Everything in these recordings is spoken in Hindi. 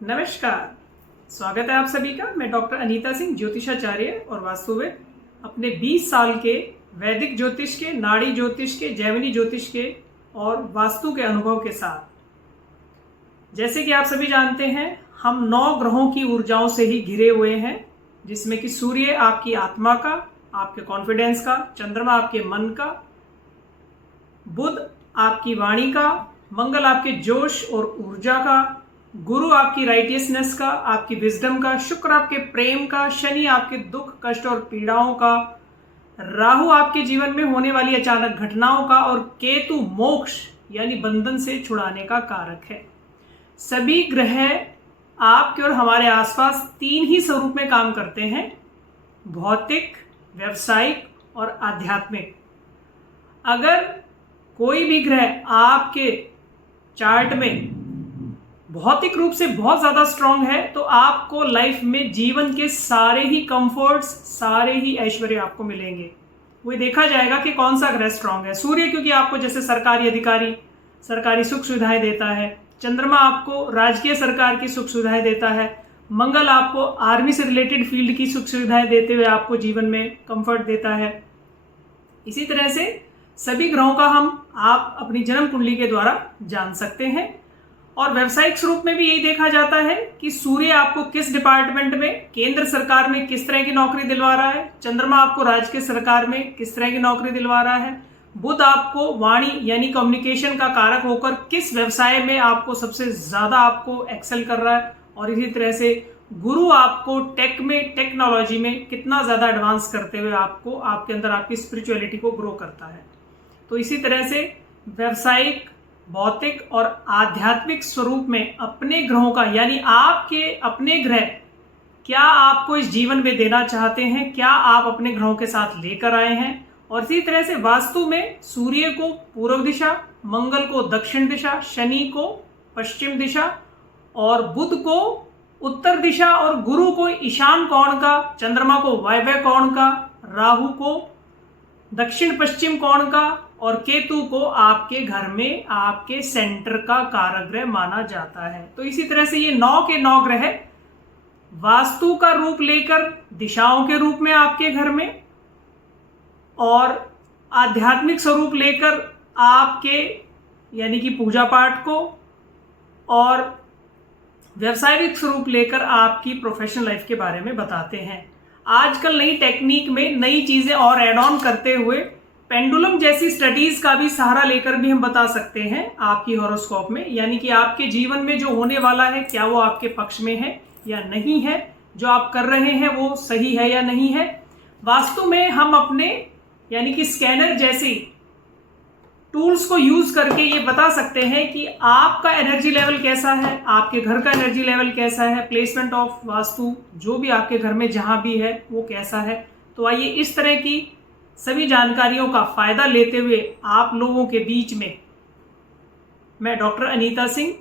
नमस्कार, स्वागत है आप सभी का। मैं डॉक्टर अनीता सिंह, ज्योतिषाचार्य और वास्तुविद, अपने 20 साल के वैदिक ज्योतिष के, नाड़ी ज्योतिष के, जैमिनी ज्योतिष के और वास्तु के अनुभव के साथ। जैसे कि आप सभी जानते हैं, हम 9 ग्रहों की ऊर्जाओं से ही घिरे हुए हैं, जिसमें कि सूर्य आपकी आत्मा का, आपके कॉन्फिडेंस का, चंद्रमा आपके मन का, बुध आपकी वाणी का, मंगल आपके जोश और ऊर्जा का, गुरु आपकी राइटियसनेस का, आपकी विजडम का, शुक्र आपके प्रेम का, शनि आपके दुख, कष्ट और पीड़ाओं का, राहु आपके जीवन में होने वाली अचानक घटनाओं का और केतु मोक्ष यानी बंधन से छुड़ाने का कारक है। सभी ग्रह आपके और हमारे आसपास 3 ही स्वरूप में काम करते हैं: भौतिक, व्यावसायिक और आध्यात्मिक। अगर कोई भी ग्रह आपके चार्ट में भौतिक रूप से बहुत ज्यादा स्ट्रांग है तो आपको लाइफ में जीवन के सारे ही कंफर्ट्स, सारे ही ऐश्वर्य आपको मिलेंगे। वो देखा जाएगा कि कौन सा ग्रह स्ट्रांग है। सूर्य क्योंकि आपको जैसे सरकारी अधिकारी, सरकारी सुख सुविधाएं देता है। चंद्रमा आपको राजकीय सरकार की सुख सुविधाएं देता है। मंगल आपको आर्मी से रिलेटेड फील्ड की सुख सुविधाएं देते हुए आपको जीवन में कंफर्ट देता है। इसी तरह से सभी ग्रहों का आप अपनी जन्म कुंडली के द्वारा जान सकते हैं। और व्यावसायिक स्वरूप में भी यही देखा जाता है कि सूर्य आपको किस डिपार्टमेंट में, केंद्र सरकार में किस तरह की नौकरी दिलवा रहा है, चंद्रमा आपको राजकीय सरकार में किस तरह की नौकरी दिलवा रहा है, बुध आपको वाणी यानी कम्युनिकेशन का कारक होकर किस व्यवसाय में आपको सबसे ज्यादा आपको एक्सेल कर रहा है, और इसी तरह से गुरु आपको टेक में, टेक्नोलॉजी में कितना ज्यादा एडवांस करते हुए आपको, आपके अंदर आपकी स्पिरिचुअलिटी को ग्रो करता है। तो इसी तरह से व्यावसायिक, भौतिक और आध्यात्मिक स्वरूप में अपने ग्रहों का, यानी आपके अपने ग्रह क्या आपको इस जीवन में देना चाहते हैं, क्या आप अपने ग्रहों के साथ लेकर आए हैं। और इसी तरह से वास्तु में सूर्य को पूर्व दिशा, मंगल को दक्षिण दिशा, शनि को पश्चिम दिशा और बुध को उत्तर दिशा और गुरु को ईशान कोण का, चंद्रमा को वायव्य कोण का, राहु को दक्षिण पश्चिम कोण का और केतु को आपके घर में आपके सेंटर का कारक ग्रह माना जाता है। तो इसी तरह से ये 9 के 9 ग्रह वास्तु का रूप लेकर दिशाओं के रूप में आपके घर में, और आध्यात्मिक स्वरूप लेकर आपके यानी कि पूजा पाठ को, और व्यावसायिक स्वरूप लेकर आपकी प्रोफेशनल लाइफ के बारे में बताते हैं। आजकल नई टेक्निक में नई चीजें और एड ऑन करते हुए पेंडुलम जैसी स्टडीज का भी सहारा लेकर भी हम बता सकते हैं आपकी हॉरोस्कोप में, यानी कि आपके जीवन में जो होने वाला है क्या वो आपके पक्ष में है या नहीं है, जो आप कर रहे हैं वो सही है या नहीं है। वास्तु में हम अपने यानी कि स्कैनर जैसे टूल्स को यूज करके ये बता सकते हैं कि आपका एनर्जी लेवल कैसा है, आपके घर का एनर्जी लेवल कैसा है, प्लेसमेंट ऑफ वास्तु जो भी आपके घर में जहां भी है वो कैसा है। तो आइए इस तरह की सभी जानकारियों का फायदा लेते हुए आप लोगों के बीच में मैं डॉक्टर अनीता सिंह,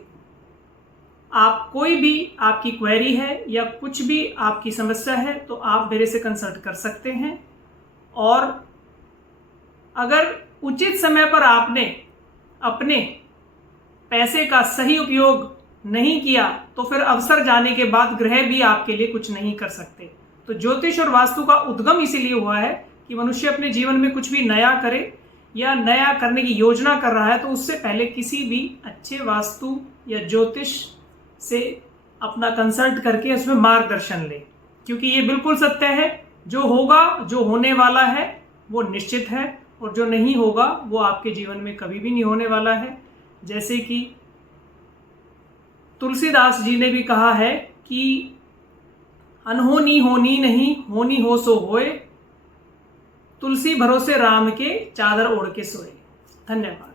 आप कोई भी आपकी क्वेरी है या कुछ भी आपकी समस्या है तो आप मेरे से कंसल्ट कर सकते हैं। और अगर उचित समय पर आपने अपने पैसे का सही उपयोग नहीं किया तो फिर अवसर जाने के बाद ग्रह भी आपके लिए कुछ नहीं कर सकते। तो ज्योतिष और वास्तु का उद्गम इसीलिए हुआ है कि मनुष्य अपने जीवन में कुछ भी नया करे या नया करने की योजना कर रहा है तो उससे पहले किसी भी अच्छे वास्तु या ज्योतिष से अपना कंसल्ट करके उसमें मार्गदर्शन ले, क्योंकि ये बिल्कुल सत्य है, जो होगा, जो होने वाला है वो निश्चित है, और जो नहीं होगा वो आपके जीवन में कभी भी नहीं होने वाला है। जैसे कि तुलसीदास जी ने भी कहा है कि अनहोनी होनी नहीं, होनी हो सो होए, तुलसी भरोसे राम के चादर ओढ़ के सोए। धन्यवाद।